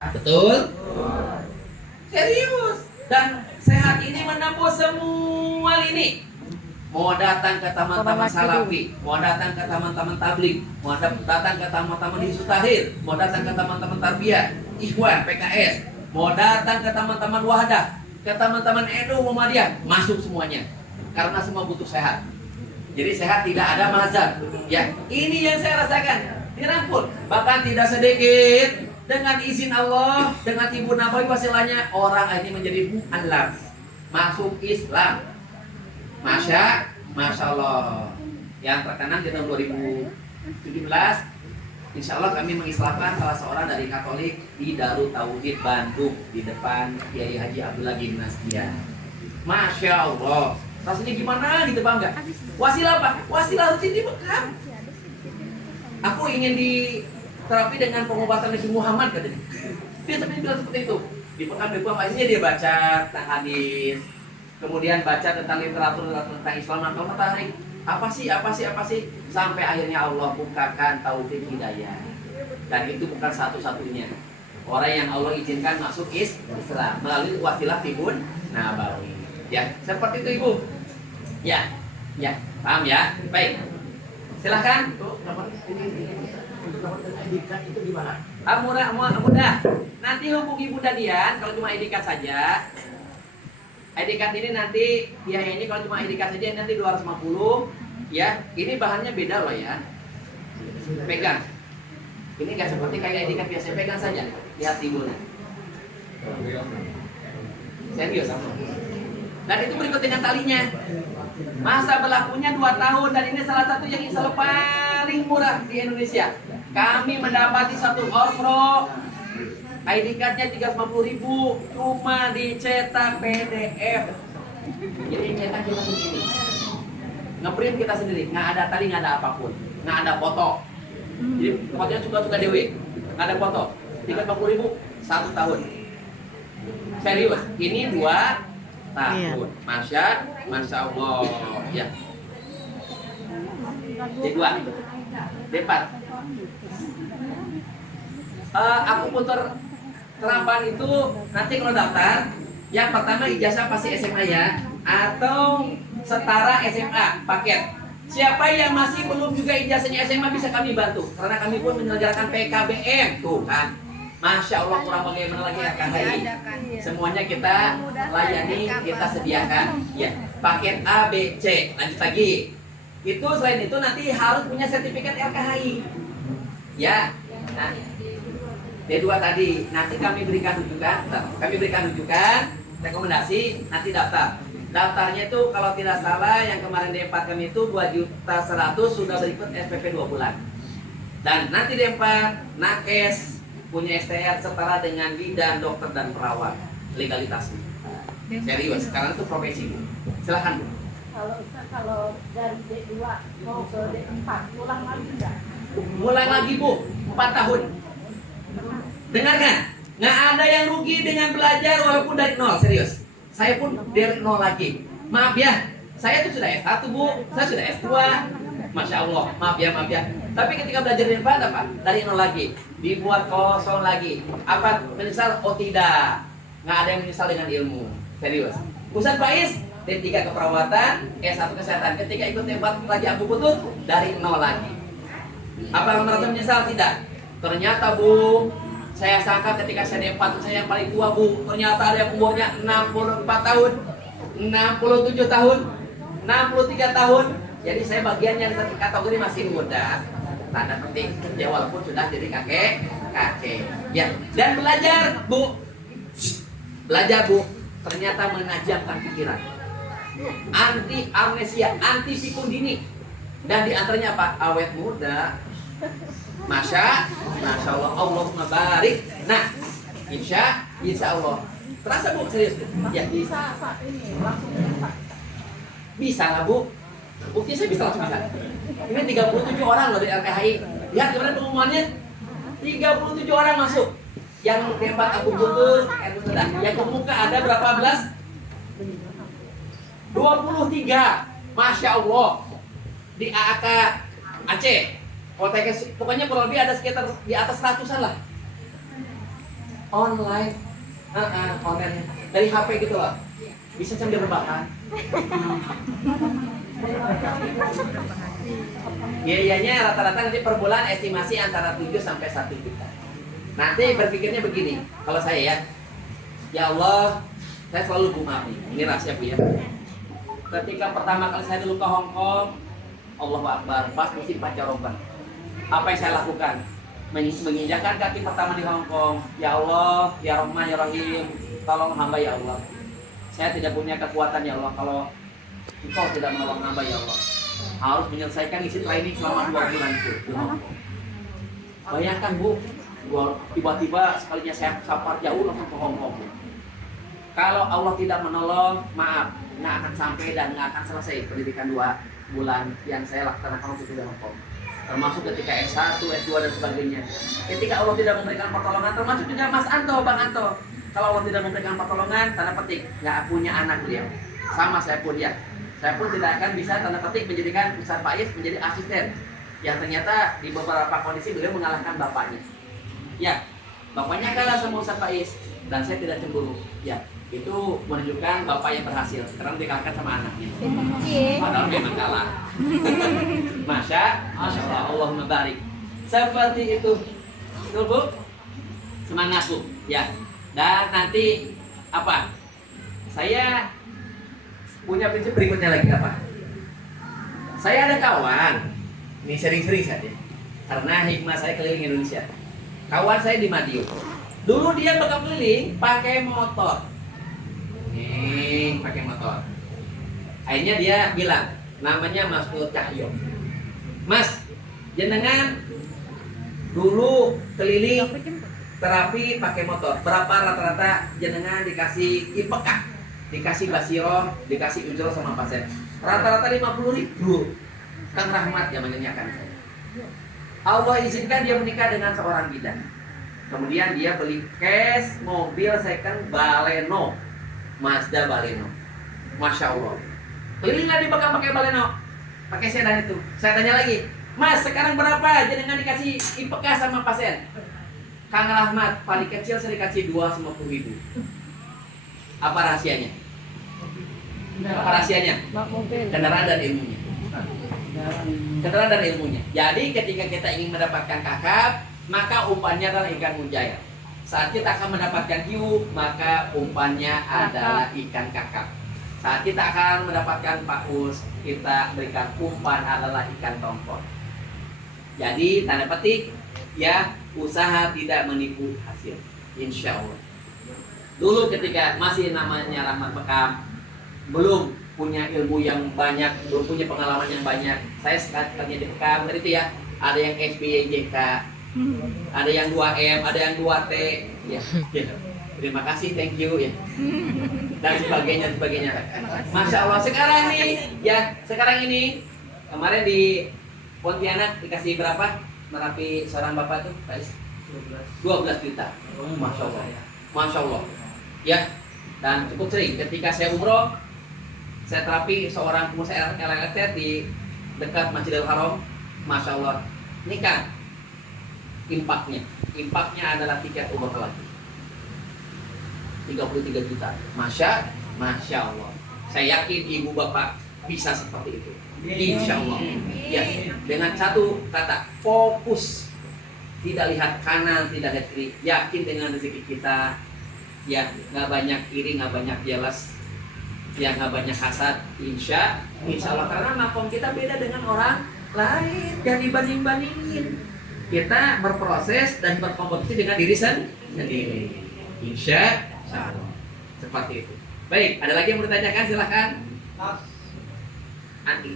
Betul? Serius. Dan sehat ini menembus semua lini. Mau datang ke teman-teman salafi, mau datang ke teman-teman tabligh, mau datang ke teman-teman Hizbut Tahrir, mau datang ke teman-teman Tarbiyah, Ikhwan, PKS, mau datang ke teman-teman Wahdah, ke teman-teman NU Muhammadiyah, masuk semuanya. Karena semua butuh sehat. Jadi sehat tidak ada mazhab. Ya, ini yang saya rasakan. Dirangkul, bahkan tidak sedikit dengan izin Allah, dengan Ibu Nabawi wasilahnya orang ini menjadi mu'allaf, masuk Islam. Masya Allah. Yang terkenang di tahun 2017, insya Allah kami mengislamkan salah seorang dari Katolik di Darut Tauhid Bandung di depan Kiai Haji Abdullah bin Nastia. Masya Allah. Rasanya gimana gitu bangga? Wasilah apa? Wasilah rutin di Mekah. Aku ingin diterapi dengan pengobatan Nabi Muhammad katanya. Dia sampai bilang seperti itu. Di Mekah lainnya dia baca tentang hadis, kemudian baca tentang literatur tentang Islam atau matahari. Apa sih sampai akhirnya Allah bukakan taufik hidayah. Dan itu bukan satu-satunya orang yang Allah izinkan masuk Islam melalui wasilah Tibun Nabawi. Ya, seperti itu Ibu. Ya, paham ya? Baik. Silahkan. Itu gimana? Mudah. Nanti hubungi Bunda Dian kalau cuma ID card saja. ID card ini nanti biaya ini kalau cuma ID card saja nanti 250 ya. Ini bahannya beda loh ya. Pegang. Ini enggak seperti kayak ID card biasa, pegang saja. Lihat Ibu. Serius. Dan itu berikut dengan talinya. Masa berlakunya 2 tahun dan ini salah satu yang insya Allah paling murah di Indonesia. Kami mendapati satu orpro ID cardnya 350.000 cuma dicetak PDF. Jadi cetak kita sendiri, ngeprint kita sendiri, nggak ada tali, nggak ada apapun, nggak ada foto. Jadi fotonya suka dewi, nggak ada foto. 350.000 1 tahun. Serius, ini 2 tahun. Masya Allah ya. D2 D4 aku putar terapan itu nanti kalau daftar yang pertama ijazah pasti SMA ya, atau setara SMA paket. Siapa yang masih belum juga ijazahnya SMA bisa kami bantu karena kami pun menyelenggarakan PKBM tuh kan. Masya Allah, kurang bagaimana lagi RKHI. Semuanya kita layani, kita sediakan. Ya, paket A, B, C. Lanjut lagi. Itu selain itu nanti harus punya sertifikat RKHI. Ya. Nah, D2 tadi. Nanti kami berikan rujukan, rekomendasi, nanti daftar. Daftarnya itu kalau tidak salah yang kemarin D4 kami itu 2.100.000 sudah berikut SPP 2 bulan. Dan nanti D4 nakes punya STR setara dengan bidan, dokter dan perawat legalitasnya. Serius, sekarang itu profesi Bu. Silakan Bu. Kalau dari D2 mau ke D4 ulang lagi enggak? Mulai lagi Bu, 4 tahun. Dengarkan, nggak ada yang rugi dengan belajar walaupun dari nol, serius. Saya pun dari nol lagi. Maaf ya, saya tuh sudah S1 Bu, saya sudah S2. Masya Allah, maaf ya. Tapi ketika belajar dari apa? Dari nol lagi, dibuat kosong lagi. Apa menyesal? Oh tidak, nggak ada yang menyesal dengan ilmu. Serius. Ustaz Faiz D3 keperawatan, S1 kesehatan. Ketika ikut D4 lagi aku putus dari nol lagi. Apa merasa menyesal? Tidak. Ternyata Bu, saya sangka ketika saya D4 saya yang paling tua Bu. Ternyata ada yang umurnya 64 tahun, 67 tahun, 63 tahun. Jadi saya bagian yang kategori masih muda. Tanda penting, ya walaupun sudah jadi kakek. Ya, dan belajar Bu. Ternyata menajamkan pikiran. Anti amnesia, anti pikun dini. Dan diantaranya apa? Awet muda. Masya Allah, Allahumma barik. Nah, insya Allah. Terasa Bu, serius Bu? Ya, Bisa saat ini langsung D4. bisa lah Bu. Bukti saya bisa langsung bisa. Ini 37 orang loh di RKHI. Lihat gimana pengumumannya. 37 orang masuk. Yang D4 aku putus, yang kemuka ada berapa belas? 23. Masya Allah. Di AAK Aceh. Pokoknya kurang lebih ada sekitar di atas 100-an lah. online. Online dari HP gitu loh. Bisa sambil rebahan. Biayanya rata-rata nanti per bulan estimasi antara 7 sampai 1 juta. Nanti berpikirnya begini, kalau saya ya Allah, saya selalu gumam ini rahasia Bu ya. Ketika pertama kali saya dulu ke Hong Kong, Allahu Akbar, pas musim pancaroba. Apa yang saya lakukan? Menginjakkan kaki pertama di Hong Kong. Ya Allah, ya Rahman, ya Rahim, tolong hamba ya Allah. Saya tidak punya kekuatan ya Allah kalau Engkau tidak menolong hamba ya Allah. Harus menyelesaikan isi training selama 2 bulan itu di Hong Kong. Bayangkan Bu, tiba-tiba sekalinya saya safar jauh langsung ke Hong Kong. Kalau Allah tidak menolong, maaf, nggak akan sampai dan nggak akan selesai pendidikan 2 bulan yang saya laksanakan waktu itu di Hong Kong. Termasuk ketika S1, S2 dan sebagainya. Ketika Allah tidak memberikan pertolongan, termasuk juga Mas Anto, Bang Anto. Kalau Allah tidak memberikan pertolongan, tanda petik, nggak punya anak beliau. Sama saya pun ya. Saya pun tidak akan bisa tanda petik menjadikan Ustaz Faiz menjadi asisten. Yang ternyata di beberapa kondisi beliau mengalahkan bapaknya. Ya, bapaknya kalah sama Ustaz Faiz dan saya tidak cemburu. Ya, itu menunjukkan bapak yang berhasil karena dikalahkan sama anaknya. Padahal memang kalah. Masya Allah, Allahumma barik. Seperti itu. Betul Bu? Semangat Bu. Ya. Dan nanti apa? Saya punya prinsip berikutnya lagi apa? Saya ada kawan, ini sering-sering saja, karena hikmah saya keliling Indonesia. Kawan saya di Madiun. Dulu dia bakal keliling pakai motor. Pakai motor. Akhirnya dia bilang, namanya Mas Cahyo. Mas, jenengan dulu keliling terapi pakai motor. Berapa rata-rata jenengan dikasih IPK, dikasih basiro, dikasih ujro sama pasien? Rata-rata 50.000. Kang Rahmat yang menyanyikan saya. Allah izinkan dia menikah dengan seorang bidan. Kemudian dia beli cash mobil second Baleno, Mazda Baleno. Masya Allah. Kelilinglah dia bakal pakai Baleno, pakai sedan itu. Saya tanya lagi, Mas sekarang berapa jenengan dikasih IPK sama pasien? Kang Rahmat, paling kecil saya dikasih 250.000. Apa rahasianya? Apa rahasianya? Kendaraan dan ilmunya. Kendaraan dan ilmunya. Jadi ketika kita ingin mendapatkan kakap, maka umpannya adalah ikan mujair. Saat kita akan mendapatkan hiu, maka umpannya adalah ikan kakap. Saat kita akan mendapatkan paus, kita berikan umpan adalah ikan tongkol. Jadi tanda petik, ya, usaha tidak menipu hasil, insya Allah. Dulu ketika masih namanya Rahmat Bekam, belum punya ilmu yang banyak, belum punya pengalaman yang banyak. Saya kerja di Bekam, itu ya, ada yang SBYJK, ada yang 2M, ada yang 2T, ya. Terima kasih, thank you, ya. Dan sebagainya. Masya Allah. Sekarang ini, kemarin di Pontianak dikasih berapa? Merapi seorang bapak tuh, Pak Is? 12 juta. Masya Allah. Masya Allah. Ya, dan cukup sering ketika saya umroh, saya terapi seorang pengusaha LLT di dekat Masjidil Haram. Masya Allah. Ini kan impaknya adalah tiket umroh lagi 33 juta. Masya Allah. Saya yakin ibu bapak bisa seperti itu. Insya Allah. Ya, dengan satu kata, fokus. Tidak lihat kanan, tidak lihat kiri. Yakin dengan rezeki kita. Ya, nggak banyak iri, nggak banyak jealous, ya nggak banyak hasad. Insya Allah, karena makom kita beda dengan orang lain. Jangan dibanding-bandingin. Kita berproses dan berkompetisi dengan diri sendiri. Insya Allah. Seperti itu. Baik, ada lagi yang mau ditanyakan? Silahkan. Andi.